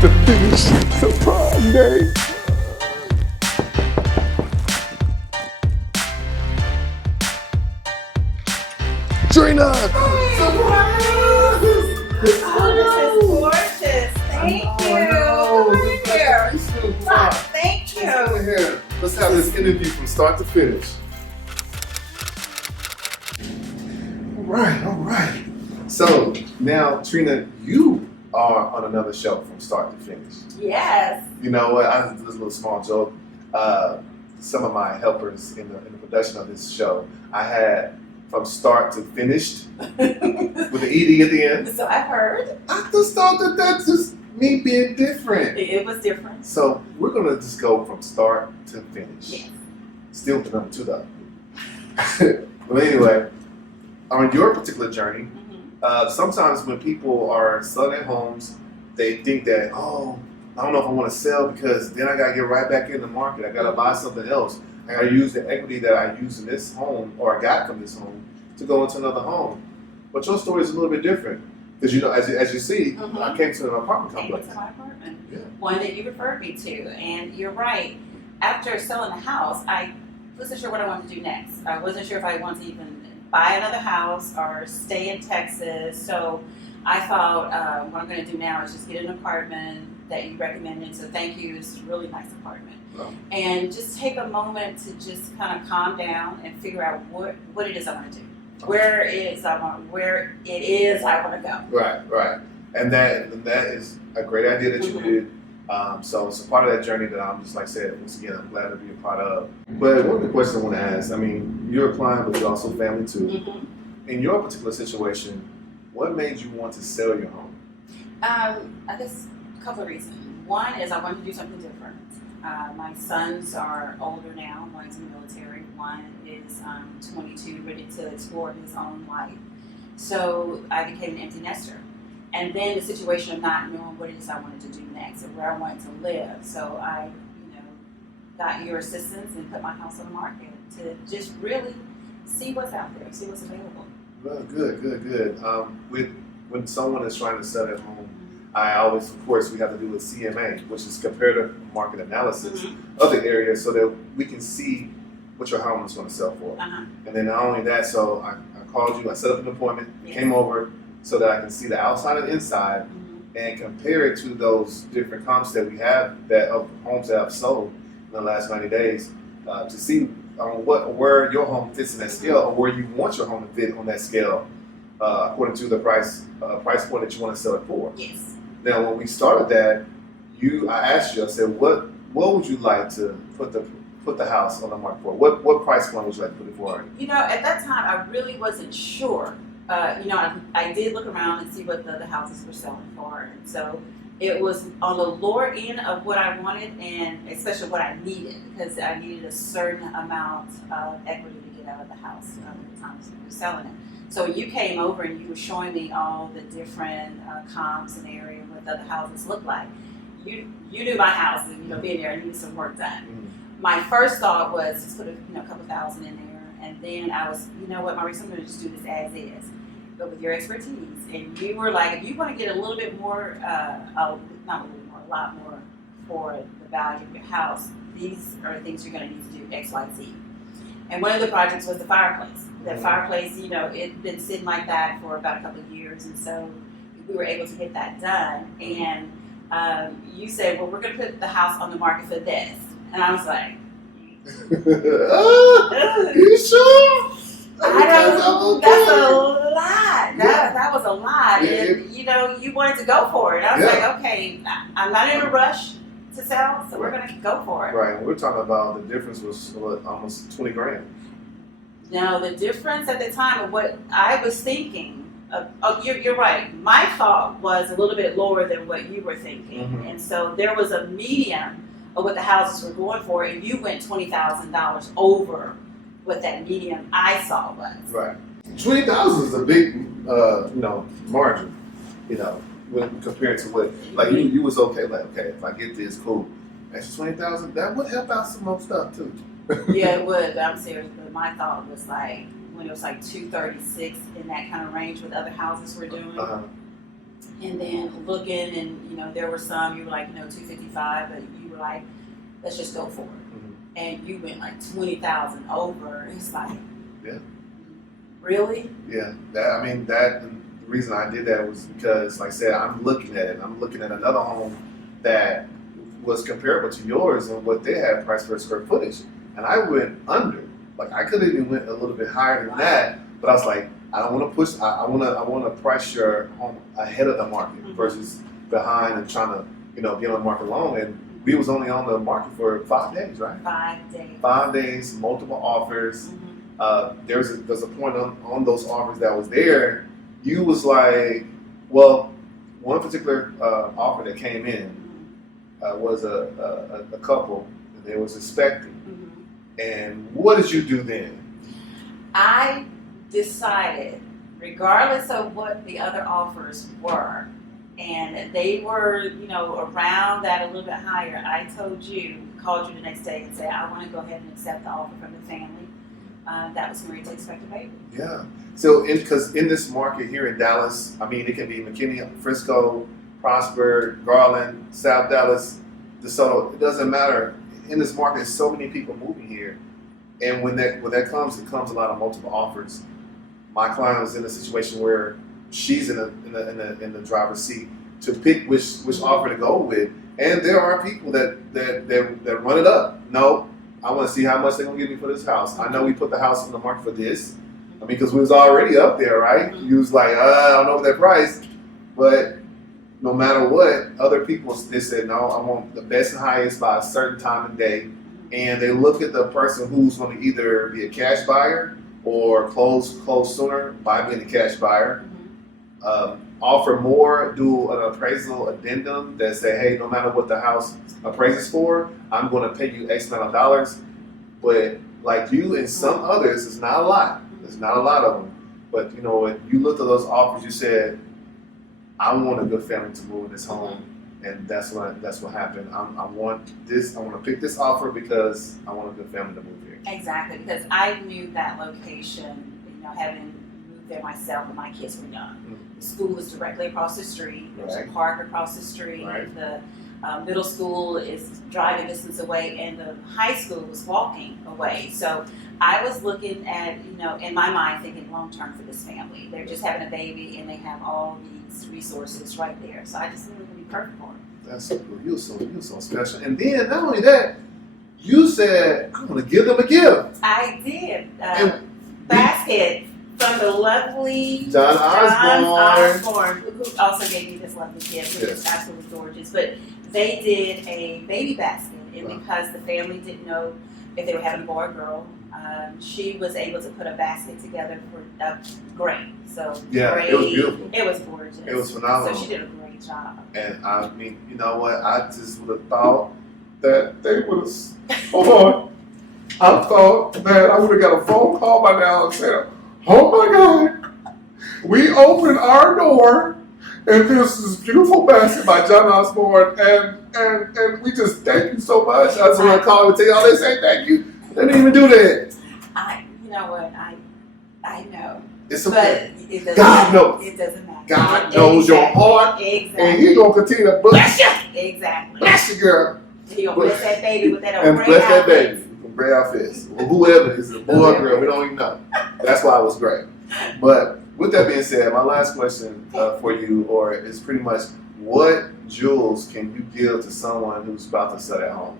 to finish the prom day. Trina! Oh, this is gorgeous. Thank you. Come here. Thank you. Here, let's have this interview from start to finish. All right. So now, Trina, you are on another show from start to finish. Yes. You know what? I this little small joke. Some of my helpers in the production of this show, I had from start to finished with the ED at the end. So I've heard. I just thought that that's just me being different. It was different. So we're gonna just go from start to finish. Yes. Still with the number 2 though. But anyway, on your particular journey, sometimes when people are selling their homes, they think that, oh, I don't know if I want to sell because then I gotta get right back in the market. I gotta buy something else. I gotta use the equity that I use in this home or I got from this home to go into another home. But your story is a little bit different because you know, as you see, I came to an apartment complex. Came to my apartment. Yeah. One that you referred me to, and you're right. After selling the house, I wasn't sure what I wanted to do next. I wasn't sure if I wanted to even buy another house or stay in Texas. So I thought what I'm going to do now is just get an apartment that you recommended. So thank you. It's a really nice apartment. Oh. And just take a moment to just kind of calm down and figure out what it is I want to do. Where it is I want to go. Right. And that is a great idea that you did. So it's a part of that journey that I'm just like I said, once again, I'm glad to be a part of. But one of the questions I want to ask, I mean, you're a client, but you're also family too. In your particular situation, what made you want to sell your home? I guess a couple of reasons. One is I wanted to do something different. My sons are older now. One's in the military. One is 22, ready to explore his own life. So I became an empty nester. And then the situation of not knowing what it is I wanted to do next and where I wanted to live. So I, got your assistance and put my house on the market to just really see what's out there, see what's available. Well, good. When someone is trying to sell their home, I always, of course, we have to do a CMA, which is comparative market analysis of the area so that we can see what your home is going to sell for. And then not only that, so I called you, I set up an appointment, came over so that I can see the outside and inside and compare it to those different comps that we have that of homes that have sold in the last 90 days to see where your home fits in that scale or where you want your home to fit on that scale according to the price point that you want to sell it for. Yes. Now, when we started that, I asked you, I said, what would you like to put the house on the market for? What price point would you like to put it for? At that time, I really wasn't sure. I did look around and see what the other houses were selling for. And so it was on the lower end of what I wanted and especially what I needed because I needed a certain amount of equity to get out of the house at the time we were selling it. So when you came over and you were showing me all the different comps and area what the other houses look like, you knew my house and being there, I needed some work done. My first thought was just put a couple thousand in there, and then I was, Maurice, I'm going to just do this as is. But with your expertise, and you were like, if you want to get a little bit more, not a little more, a lot more for the value of your house, these are the things you're going to need to do X, Y, Z. And one of the projects was the fireplace. That fireplace, it'd been sitting like that for about a couple of years, and so we were able to get that done. And you said, well, we're going to put the house on the market for this. And I was like, you sure? That's a lot. That was a lot. And, you wanted to go for it. I was like, okay, I'm not in a rush to sell, so we're going to go for it. Right. And we're talking about the difference was almost 20 grand. Now, the difference at the time of what I was thinking, you're right. My thought was a little bit lower than what you were thinking. And so there was a medium of what the houses were going for, and you went $20,000 over what that medium I saw was. Right. 20,000 is a big, margin, when compared to what, like you was okay, like, okay, if I get this, cool. Extra 20,000, that would help out some more stuff too. Yeah, it would, but I'm serious. But my thought was like, when it was like 236 in that kind of range with other houses we're doing. And then looking, and there were some you were like, 255, but you were like, let's just go for it. And you went like 20,000 over. It's like, Yeah. Really? Yeah. The reason I did that was because, like I said, I'm looking at it. I'm looking at another home that was comparable to yours and what they had priced per square footage, and I went under. Like I could have even went a little bit higher than that, but I was like, I don't want to push. I want to price your home ahead of the market versus behind and trying to be on the market long. And we was only on the market for 5 days, right? 5 days. 5 days, multiple offers. There's a point on those offers that was there. You was like, well, one particular offer that came in was a couple that they was expecting. And what did you do then? I decided, regardless of what the other offers were, and they were, around that a little bit higher, I called you the next day and said, I want to go ahead and accept the offer from the family that was going to expect a baby. Yeah. So, because in this market here in Dallas, it can be McKinney, Frisco, Prosper, Garland, South Dallas, DeSoto. It doesn't matter. In this market, there's so many people moving here, and when that comes, it comes a lot of multiple offers. My client was in a situation where she's in the driver's seat to pick which offer to go with, and there are people that run it up. No, I want to see how much they're gonna give me for this house. I know we put the house on the market for this. Because we was already up there, right? You was like, I don't know that price, but no matter what, other people, they said, no, I want the best and highest by a certain time of day. And they look at the person who's going to either be a cash buyer or close sooner by being a cash buyer. Offer more, do an appraisal addendum that say, hey, no matter what the house appraises for, I'm going to pay you X amount of dollars. But like you and some others, it's not a lot. There's not a lot of them. But when you looked at those offers, you said, I want a good family to move in this home. And that's what happened. I want to pick this offer because I want a good family to move here. Exactly, because I knew that location, having moved there myself when my kids were young. The school is directly across the street. There's a park across the street. The middle school is driving distance away, and the high school was walking away. So I was looking at, in my mind, thinking long term for this family. They're just having a baby, and they have all these resources right there. So I just knew it would be perfect for them. That's so cool. You're so special. And then not only that, you said, I'm going to give them a gift. I did. Basket from the lovely John Osborne, who also gave me this lovely gift, which is absolutely gorgeous. But they did a baby basket, and because the family didn't know if they were having a boy or girl, she was able to put a basket together for great. So great. It was beautiful. It was gorgeous. It was phenomenal. So she did a great job. And you know what? I just would have thought that they would have. I thought that I would have got a phone call by now and said, "Oh my God, we opened our door, and this is beautiful basket by John Osborne, and we just thank you so much." I just want to call and tell y'all they say thank you. They didn't even do that. You know what? I know. It's okay. But it doesn't God knows. It doesn't matter. God knows your heart. Exactly. And He's going to continue to bless you. Exactly. Bless you, girl. He's going to bless that baby with that old and gray bless that outfit. baby with gray outfits. Or whoever it is, a boy or girl, we don't even know. That's why it was great. But with that being said, my last question for you is pretty much, what jewels can you give to someone who's about to sell their home?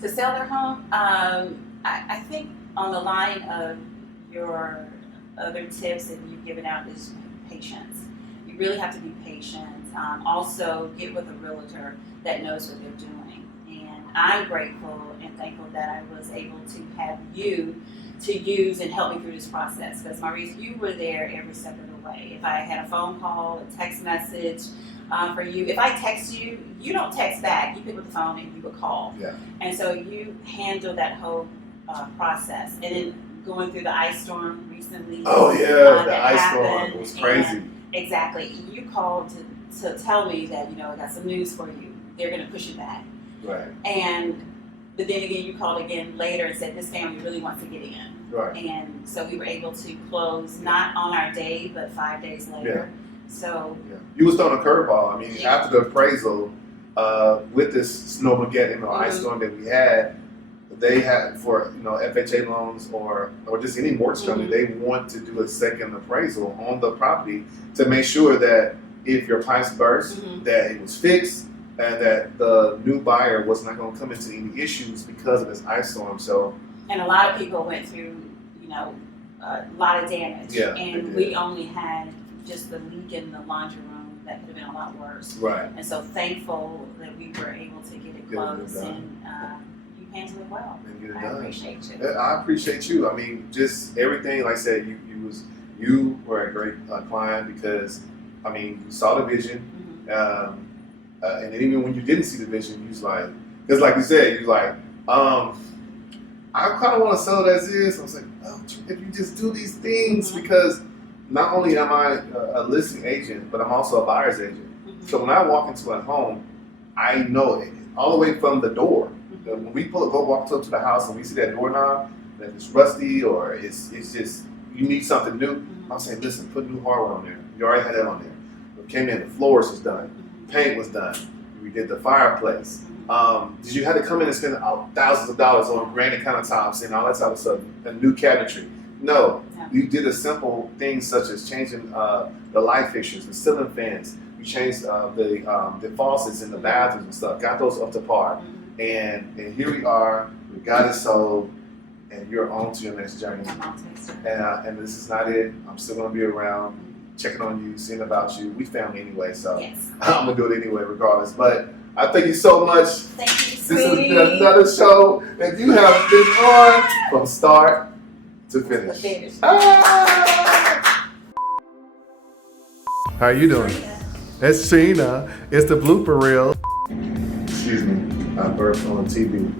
To sell their home, I think on the line of your other tips that you've given out is patience. You really have to be patient. Also, get with a realtor that knows what they're doing. And I'm grateful and thankful that I was able to have you to use and help me through this process. Because Maurice, you were there every step of the way. If I had a phone call, a text message for you, if I text you, you don't text back. You pick up the phone and you would call. Yeah. And so you handle that whole process. And then going through the ice storm recently. Oh yeah, the ice storm was crazy. Exactly. You called to tell me that, I got some news for you. They're going to push it back. Right. But then again, you called again later and said this family really wants to get in. Right. And so we were able to close not on our day, but 5 days later. So Yeah. You was throwing a curveball. I mean, after the appraisal, with this snowmageddon or ice storm that we had, they had for FHA loans or just any mortgage company, they want to do a second appraisal on the property to make sure that if your pipes burst, that it was fixed and that the new buyer was not going to come into any issues because of this ice storm. So, and a lot of people went through, a lot of damage. Yeah, And we only had just the leak in the laundry room that could have been a lot worse. right. And so thankful that we were able to get it closed and you handled it well. And get it I done. appreciate you. I appreciate you. I mean, just everything. Like I said, you were a great client because, I mean, you saw the vision, and then even when you didn't see the vision, you was like, because like you said, you like, I kind of want to sell it as is. I was like, oh, if you just do these things, because not only am I a listing agent, but I'm also a buyer's agent. So when I walk into a home, I know it all the way from the door. When we walk up to the house and we see that doorknob that it's rusty or it's just you need something new, I'm saying, listen, put new hardware on there. You already had that on there. We came in, the floors was done, paint was done. We did the fireplace. Did you have to come in and spend thousands of dollars on granite countertops and all that type of stuff, and new cabinetry? No, you did a simple things such as changing the light fixtures, the ceiling fans. You changed the faucets in the bathrooms and stuff. Got those up to par, and here we are. We got it sold, and you're on to your next journey. And this is not it. I'm still gonna be around, checking on you, seeing about you. We family anyway, so I'm gonna do it anyway, regardless. But I thank you so much. Thank you, This sweetie. is another show that you have been on from start to finish. Ah! How are you doing? It's Trina. It's the blooper reel. Excuse me. I burped on TV.